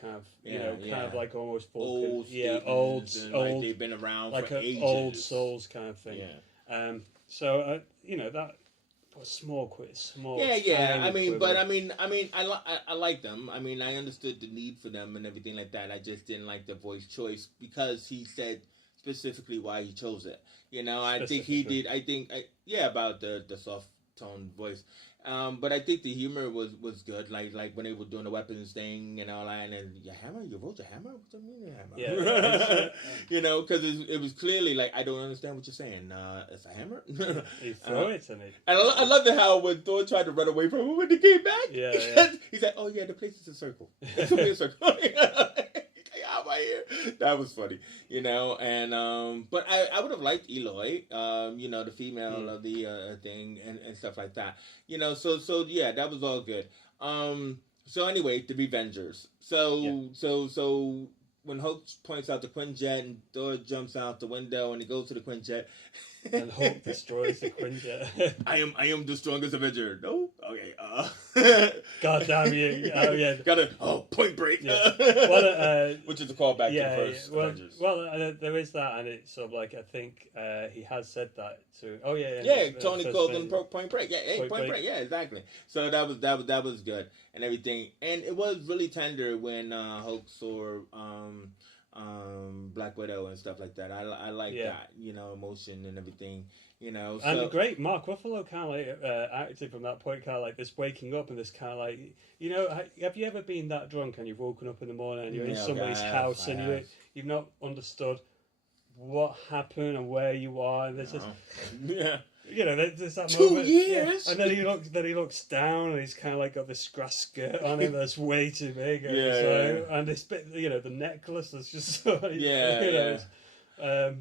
kind of, kind of like almost old, old, like they've been around like for ages. old souls kind of thing. Yeah. So that. Small. Yeah. I mean, but equivalent. I like them. I mean, I understood the need for them and everything like that. I just didn't like the voice choice because he said specifically why he chose it. You know, I think he did. About the soft tone voice. But I think the humor was good. Like when they were doing the weapons thing and all that, and then your hammer, you rolled your hammer. What do you mean your hammer? Yeah, you know, because it was clearly like I don't understand what you're saying. It's a hammer. You throw it and it. And I loved it how when Thor tried to run away from him when he came back, he said, "Oh yeah, the place is a circle. It's gonna be a circle." Out my ear. That was funny, you know. And but I would have liked Eloy, you know, the female of the thing and stuff like that, you know. So yeah, that was all good. So anyway, the Revengers. So when Hulk points out the Quinjet and Thor jumps out the window and he goes to the Quinjet. And Hulk destroys the Quinjet. I am the strongest Avenger. No? Okay. God damn you. Oh, yeah. Point break. Yeah. Well, which is a callback to the first Well, Avengers. there is that, and it's sort of like, I think he has said that to... Oh, yeah. Yeah, Tony called them Colgan. Point Break. Yeah, hey, Point Break. Yeah, exactly. So that was good and everything. And it was really tender when Hulk saw Black Widow and stuff like that. I like that, you know, emotion and everything, you know. So. And great, Mark Ruffalo kind of like acted from that point, kind of like this waking up and this kind of like, you know, have you ever been that drunk and you've woken up in the morning and you're in somebody's house and you've not understood what happened and where you are, and there's just you know, there's that 2 moment, years, and then he looks down and he's kind of like got this grass skirt on him that's way too big, and and this bit, you know, the necklace that's just so, you know,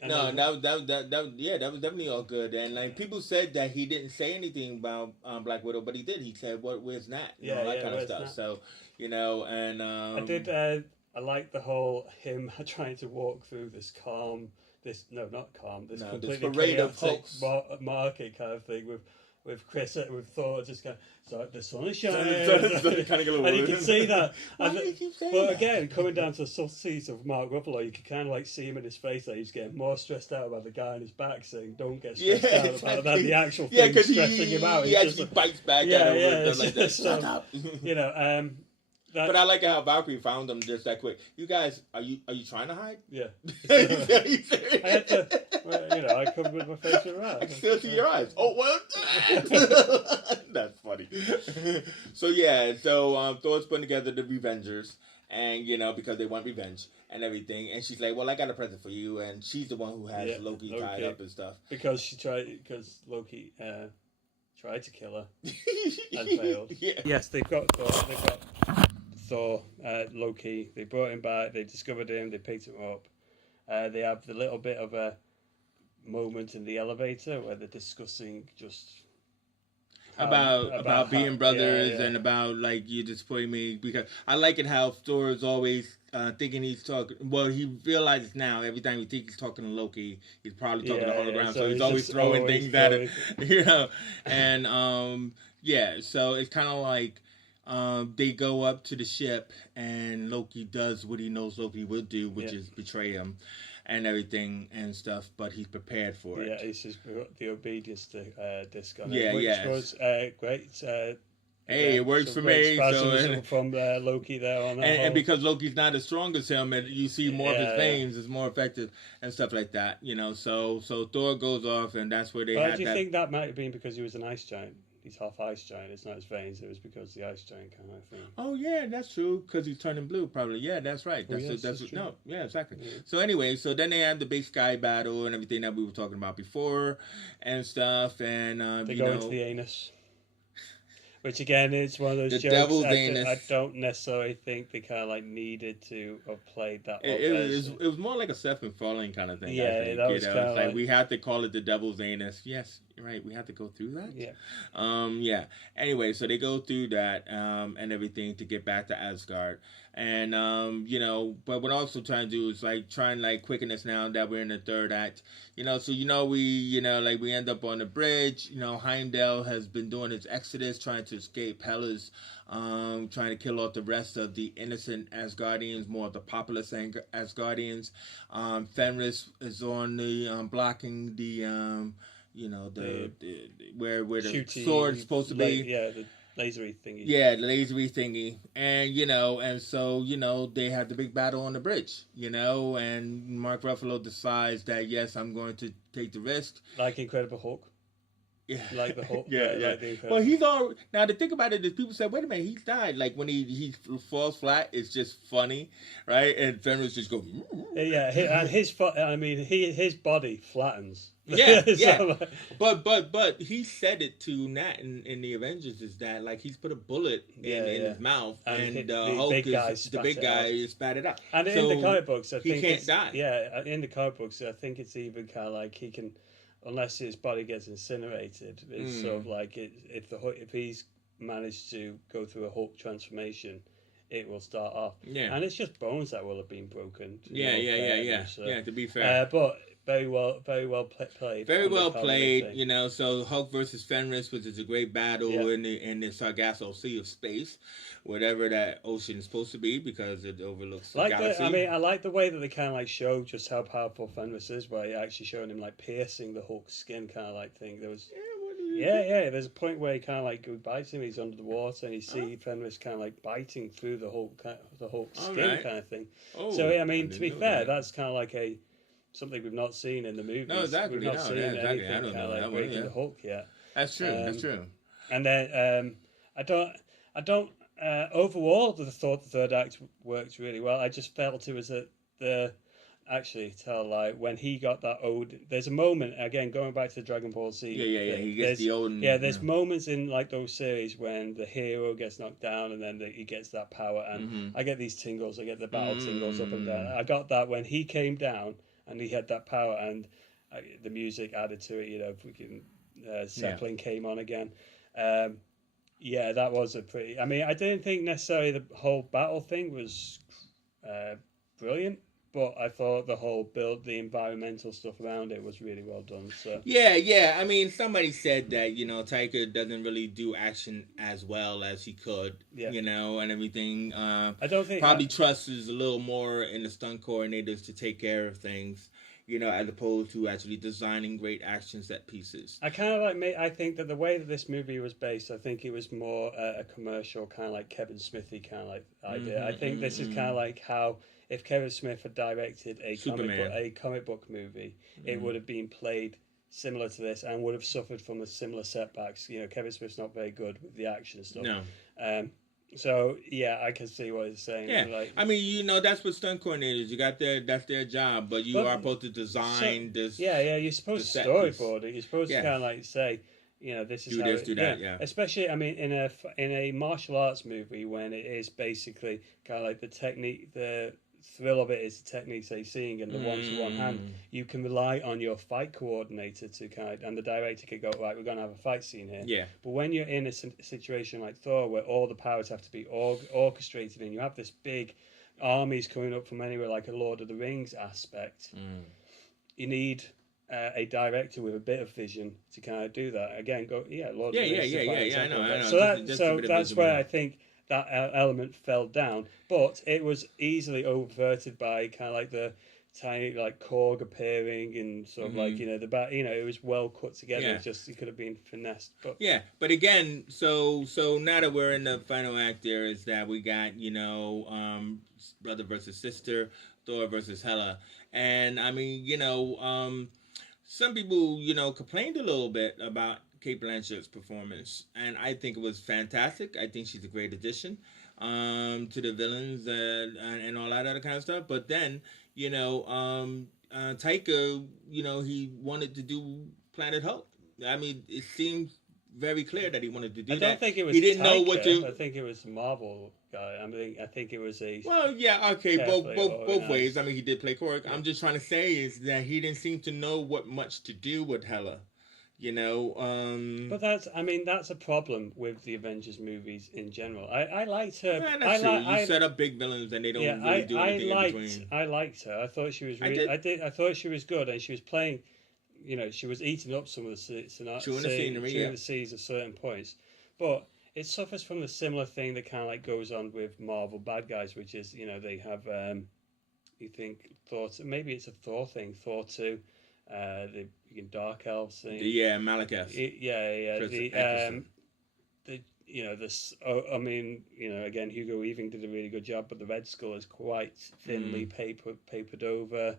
And No, then- that was definitely all good. And like people said that he didn't say anything about Black Widow, but he did. He said, "What? Where's Nat?" And all that kind of where's stuff. Nat? So and I did. I like the whole him trying to walk through this calm. This no, not calm. This No, completely this parade of chaotic Hulks. market kind of thing with Chris with Thor just kind of, so the sun is shining, Kind of and you can see that. Why do you keep saying But that? again, coming down to the subtleties of Mark Ruffalo, you can kind of like see him in his face that he's getting more stressed out about the guy on his back saying, "Don't get stressed out about that." The actual thing stressing him out. He He's actually just, bites back Yeah, at him yeah, with like that. it's Shut just, up. you know. But I like how Valkyrie found them just that quick. You guys, are you trying to hide? Yeah. I I had to, well, I covered my face with I that. can still see your eyes. Oh, what? That's funny. So Thor's putting together the Revengers, and because they want revenge and everything. And she's like, "Well, I got a present for you," and she's the one who has Loki tied up and stuff. Because Loki tried to kill her and failed. Yeah. Yes, they've got Thor, Loki. They brought him back. They discovered him. They picked him up. They have the little bit of a moment in the elevator where they're discussing just about being brothers yeah. and about like you disappoint me, because I like it how Thor is always thinking he's talking. Well, he realizes now every time he thinks he's talking to Loki, he's probably talking to hologram. So he's always throwing things at it, And so it's kind of like they go up to the ship and Loki does what he knows Loki would do, which is betray him and everything and stuff, but he's prepared for it. Yeah, it's just the obedience disc on it, which was great. Hey, it works for me. So from Loki there on that and because Loki's not as strong as him, and you see more of his veins, is more effective and stuff like that. So Thor goes off, and that's where they had that. Do you think that might have been because he was an ice giant? He's half ice giant. It's not his veins. It was because the ice giant kind of thing. Oh yeah, that's true. Because he's turning blue, probably. Yeah, that's right. That's true. No, yeah, exactly. Yeah. So anyway, so then they had the big sky battle and everything that we were talking about before, and stuff, and they go into the anus. Which again, it's one of those the jokes. Devil's anus. I don't necessarily think they kind of like needed to have played that. It was more like a Seth MacFarlane kind of thing. Yeah, I think, that was kind of like we had to call it the Devil's anus. Yes, you're right. We had to go through that. Yeah. Anyway, so they go through that and everything to get back to Asgard. And but what I'm also trying to do is like try and like quicken us now that we're in the third act. So we end up on the bridge. Heimdall has been doing his exodus, trying to escape Hellas, trying to kill off the rest of the innocent Asgardians, more of the populous Asgardians. Fenris is on the blocking the where the sword's supposed to be. The lasery thingy. Yeah, the lasery thingy. And so, they have the big battle on the bridge, and Mark Ruffalo decides that, yes, I'm going to take the risk. Like Incredible Hulk. Yeah. Like the Hulk. Yeah. Well, he's all... Now, the thing about it is people said, wait a minute, he's died. Like, when he falls flat, it's just funny, right? And Fenris just goes... Yeah, and his body flattens. Yeah. But he said it to Nat in the Avengers, is that like he's put a bullet in his mouth, and Hulk the big guy is spat it out. And in the comic books, I think he can't die. Yeah, in the comic books, I think it's even kind of like he can, unless his body gets incinerated, it's sort of like if he's managed to go through a Hulk transformation, it will start off. Yeah, and it's just bones that will have been broken. Yeah. So, to be fair, but very well played. Very well played. So Hulk versus Fenris, which is a great battle in the Sargasso Sea of space, whatever that ocean is supposed to be, because it overlooks the galaxy. I like the way that they kind of like show just how powerful Fenris is, by actually showing him like piercing the Hulk's skin, kind of like thing. There was. Yeah. There's a point where he kind of like bites him. He's under the water, and you see Fenris kind of like biting through the Hulk's skin, kind of thing. Oh, so to be fair, that's kind of like something we've not seen in the movies. No, exactly. We've not seen anything kind of like breaking the Hulk yet. That's true. That's true. And then I don't. Overall, the third act worked really well. I just felt it was when he got that ode. There's a moment again going back to the Dragon Ball Z. Yeah. He gets the ode. There's moments in like those series when the hero gets knocked down and then he gets that power, and I get these tingles. I get the battle tingles up and down. I got that when he came down and he had that power, and the music added to it. You know, freaking Zeppelin came on again. Yeah, that was a pretty. I mean, I didn't think necessarily the whole battle thing was brilliant, but I thought the whole build, the environmental stuff around it was really well done. So Yeah. I mean, somebody said that Taika doesn't really do action as well as he could, and everything. I don't think probably trusts a little more in the stunt coordinators to take care of things. As opposed to actually designing great action set pieces. I kind of I think that the way that this movie was based, I think it was more a commercial kind of like Kevin Smithy kind of like idea. I think this is kind of like how if Kevin Smith had directed a comic book movie, it would have been played similar to this and would have suffered from the similar setbacks. Kevin Smith's not very good with the action stuff. No. So yeah, I can see what he's saying. Yeah, I mean, that's what stunt coordinators. You got that's their job, but you are supposed to design this. Yeah, you're supposed to storyboard it. You're supposed to kind of like say, this is do that. Yeah. Especially, I mean, in a martial arts movie when it is basically kind of like the technique, the thrill of it is the techniques they're seeing and the one-to-one hand. You can rely on your fight coordinator to and the director could go, right, we're going to have a fight scene here. Yeah. But when you're in a situation like Thor where all the powers have to be orchestrated and you have this big armies coming up from anywhere like a Lord of the Rings aspect, you need a director with a bit of vision to kind of do that. Again, Lord of the Rings. I know. So that's where I think that element fell down, but it was easily oververted by kind of like the tiny like Korg appearing and sort of like it was well cut together. Yeah. It's just it could have been finessed. But again, so now that we're in the final act, there is that we got brother versus sister, Thor versus Hela, and I mean some people complained a little bit about Kate Blanchett's performance, and I think it was fantastic. I think she's a great addition to the villains and all that other kind of stuff. But then, Taika, he wanted to do Planet Hulk. I mean, it seems very clear that he wanted to do that. I don't think it was. He didn't know what to. I think it was Marvel guy. I think it was a. Well, yeah, okay, both ways. I mean, he did play Korg. Yeah. I'm just trying to say is that he didn't seem to know what much to do with Hela. But that's a problem with the Avengers movies in general. I liked her. Yeah, that's true. You set up big villains and they don't really do anything in between. I liked her. I thought she was really. I thought she was good, and she was playing. She was eating up some of the scenes at certain points, but it suffers from the similar thing that kind of like goes on with Marvel bad guys, which is they have. You think Thor? Maybe it's a Thor thing. Thor 2. The Dark Elves thing. Malekith. Again, Hugo Weaving did a really good job, but the Red Skull is quite thinly papered over.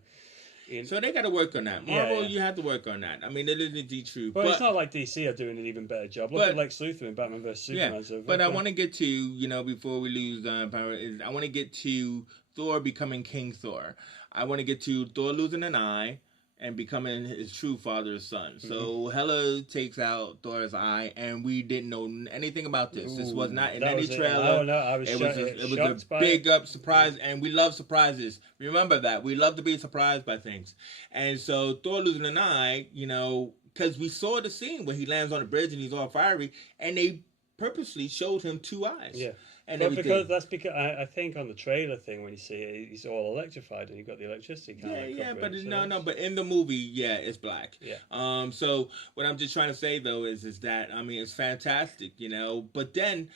So they got to work on that. Marvel, you have to work on that. I mean, it isn't true. But it's not like DC are doing an even better job. Look at Lex Luthor in Batman vs Superman. Yeah, but I want to get to, before we lose power, I want to get to Thor becoming King Thor. I want to get to Thor losing an eye and becoming his true father's son. So Hela takes out Thor's eye, and we didn't know anything about this. This was not in any trailer. It was a big up surprise, and we love surprises. Remember that. We love to be surprised by things. And so Thor losing an eye, because we saw the scene where he lands on the bridge and he's all fiery, and they purposely showed him two eyes. Yeah. And because I think on the trailer thing when you see it, he's all electrified and you've got the electricity but but in the movie, it's black. Yeah. So what I'm just trying to say though is that I mean it's fantastic, But then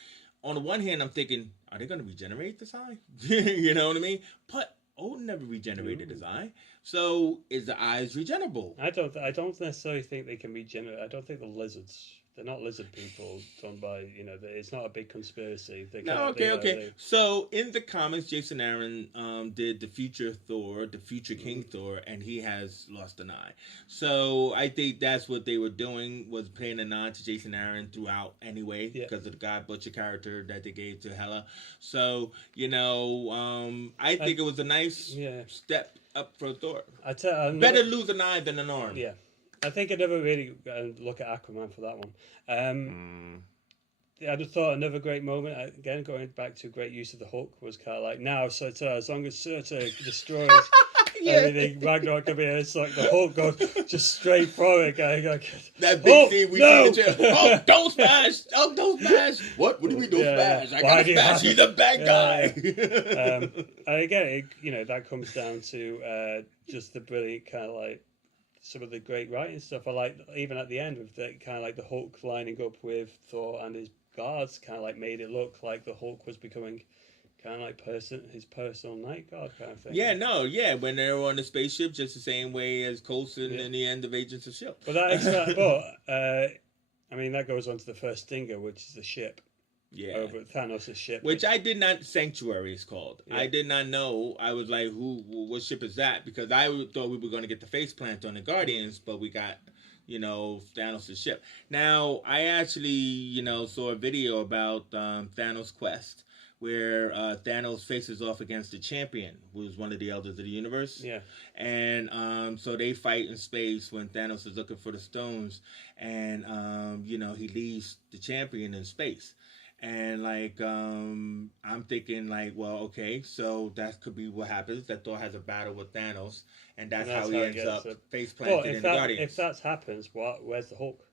on the one hand, I'm thinking, are they going to regenerate this eye? You know what I mean? But Odin never regenerated his eye. So is the eyes regenerable? I don't necessarily think they can regenerate. I don't think the lizards. They're not lizard people done by, it's not a big conspiracy. So in the comics, Jason Aaron did the future Thor, the future King Thor, and he has lost an eye. So I think that's what they were doing, was paying a nod to Jason Aaron throughout anyway, because of the God Butcher character that they gave to Hela. So, I think it was a nice step up for Thor. Better lose an eye than an arm. Yeah. I think I never really look at Aquaman for that one. I just thought another great moment, again, going back to great use of the Hulk, was kind of like, now, Surtur, as long as Surtur destroys everything. Ragnarok could be, it's like the Hulk goes just straight for it, going like, That big scene we see in the trailer. no! Oh, don't smash! Oh, don't smash! What? What do we do? Yeah, Smash! yeah. I Why gotta do you smash. have He's to- a bad guy. And again, that comes down to just the brilliant kind of like some of the great writing stuff. I like even at the end with the kind of like the Hulk lining up with Thor and his guards, kind of like made it look like the Hulk was becoming kind of like his personal night guard kind of thing. Yeah, when they were on the spaceship, just the same way as Coulson in the end of Agents of S.H.I.E.L.D. But I mean that goes on to the first stinger, which is the ship. Yeah. Over Thanos' ship. Which I did not, Sanctuary is called. Yeah. I did not know. I was like, what ship is that? Because I thought we were going to get the face plant on the Guardians, but we got, Thanos' ship. Now, I actually, saw a video about Thanos' quest, where Thanos faces off against the Champion, who's one of the Elders of the Universe. Yeah. And so they fight in space when Thanos is looking for the stones, and, he leaves the Champion in space. And I'm thinking well, okay, so that could be what happens. That Thor has a battle with Thanos, and that's how he ends up face planted in the Guardians. If that happens, where's the Hulk?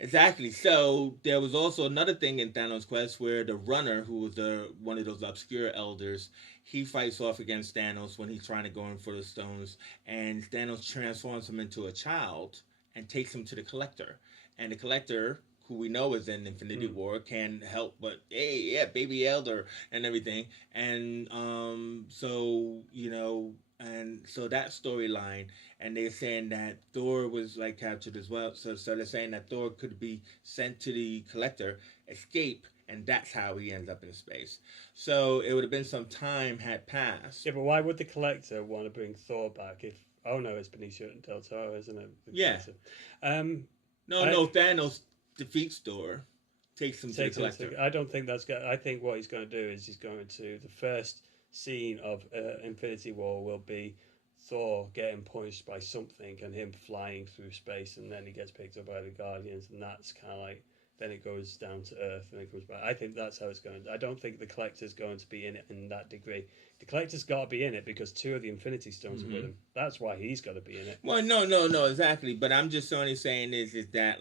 Exactly. So there was also another thing in Thanos' quest where the Runner, who was one of those obscure elders, he fights off against Thanos when he's trying to go in for the stones, and Thanos transforms him into a child and takes him to the Collector, and the Collector, who we know is in Infinity War, can help, but hey, yeah, baby elder and everything. And so that storyline, and they're saying that Thor was captured as well. So they're saying that Thor could be sent to the Collector, escape, and that's how he ends up in space. So it would have been some time had passed. Yeah, but why would the Collector want to bring Thor back if? Oh no, it's Benicio del Toro, isn't it? Yeah. No, Thanos defeats Thor, takes him to the Collector. I don't think that's good. I think what he's going to do is he's going to the first scene of Infinity War will be Thor getting punched by something and him flying through space, and then he gets picked up by the Guardians, and that's kind of like then it goes down to Earth and it comes back. I think that's how it's going. I don't think the Collector's going to be in it in that degree. The Collector's got to be in it because 2 of the Infinity Stones are with him. That's why he's got to be in it. Well, no, exactly. But I'm just only saying is that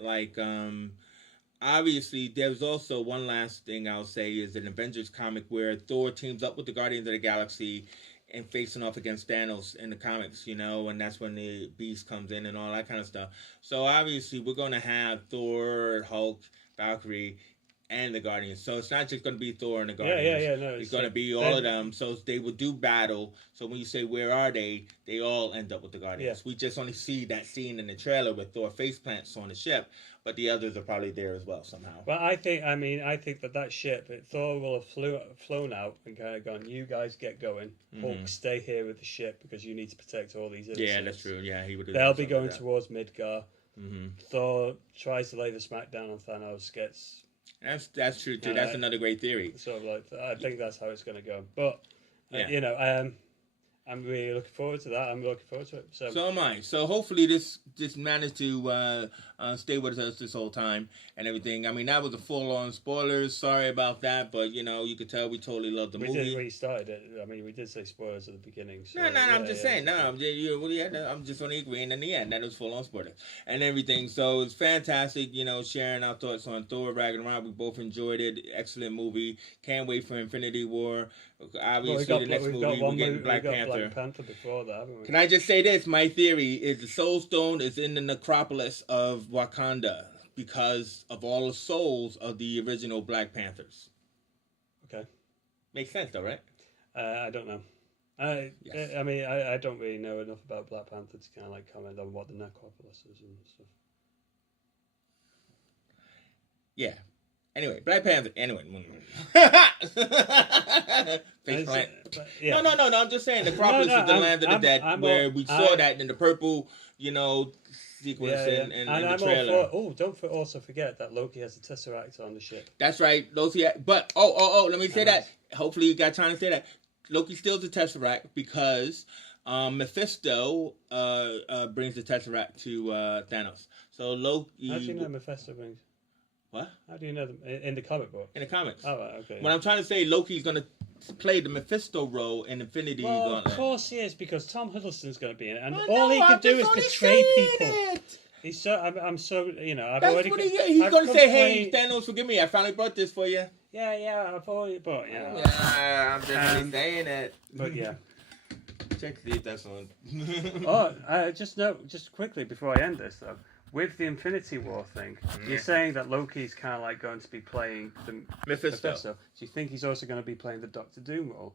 obviously there's also one last thing I'll say is an Avengers comic where Thor teams up with the Guardians of the Galaxy and facing off against Thanos in the comics, and that's when the Beast comes in and all that kind of stuff. So obviously we're going to have Thor, Hulk, Valkyrie, and the Guardians. So it's not just going to be Thor and the Guardians. Yeah. No, it's going to be all of them. So they will do battle. So when you say where are they all end up with the Guardians. Yeah. We just only see that scene in the trailer with Thor face plants on the ship, but the others are probably there as well somehow. Well, I think that ship, Thor will have flown out and kind of gone, you guys get going. Hulk, stay here with the ship because you need to protect all these innocents. Yeah, that's true. Yeah, he would. They'll be going towards Midgar. Thor tries to lay the smackdown on Thanos, gets... That's true too. That's another great theory. Sort of I think that's how it's going to go. But I'm really looking forward to that. I'm looking forward to it. So am I. So hopefully this managed to stay with us this whole time and everything. I mean, that was a full-on spoilers. Sorry about that, but you could tell we totally loved the movie. We started it. I mean, we did say spoilers at the beginning. So, no, I'm just saying. No, I'm just only agreeing in the end that it was full-on spoilers and everything. So it's fantastic, sharing our thoughts on Thor Ragnarok. We both enjoyed it. Excellent movie. Can't wait for Infinity War. Obviously, the next movie, we're getting Black Panther. Black Panther before that, haven't we? Can I just say this? My theory is the Soul Stone is in the necropolis of Wakanda because of all the souls of the original Black Panthers. Okay. Makes sense, though, right? I don't know. Yes. I mean, I don't really know enough about Black Panther to kind of comment on what the necropolis is and stuff. Yeah. Anyway, Black Panther. Anyway. Yeah. No. I'm just saying the Necropolis is the land of the dead, where we saw that in the purple, sequence in the trailer. Don't also forget that Loki has the Tesseract on the ship. That's right, Loki. But let me say that. Hopefully, you got time to say that. Loki steals the Tesseract because Mephisto brings the Tesseract to Thanos. So Loki. How do you know Mephisto brings? What? How do you know them in the comic book? In the comics. Oh, right, okay. What I'm trying to say, Loki's gonna play the Mephisto role in Infinity Well, Gauntlet. of course he is, because Tom Hiddleston's going to be in it, and I all know, he can I'm do just is only betray saying people. it. He's so I'm so I've That's already what he's I've gonna say. Hey, complained- Thanos, forgive me. I finally brought this for you. yeah, I've already, but yeah, Yeah, I'm just only saying it. but yeah. Check to see if that's on. Just quickly before I end this though, with the Infinity War thing, you're saying that Loki's kind of like going to be playing the Mephisto. Do you think he's also going to be playing the Doctor Doom role?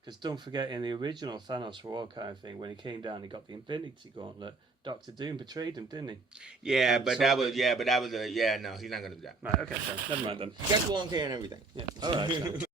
Because don't forget, in the original Thanos War kind of thing, when he came down, he got the Infinity Gauntlet. Doctor Doom betrayed him, didn't he? Yeah, And but so- that was no, he's not gonna do that. Right. Okay. So never mind then. He got the long hair and everything. Yeah. All right. So.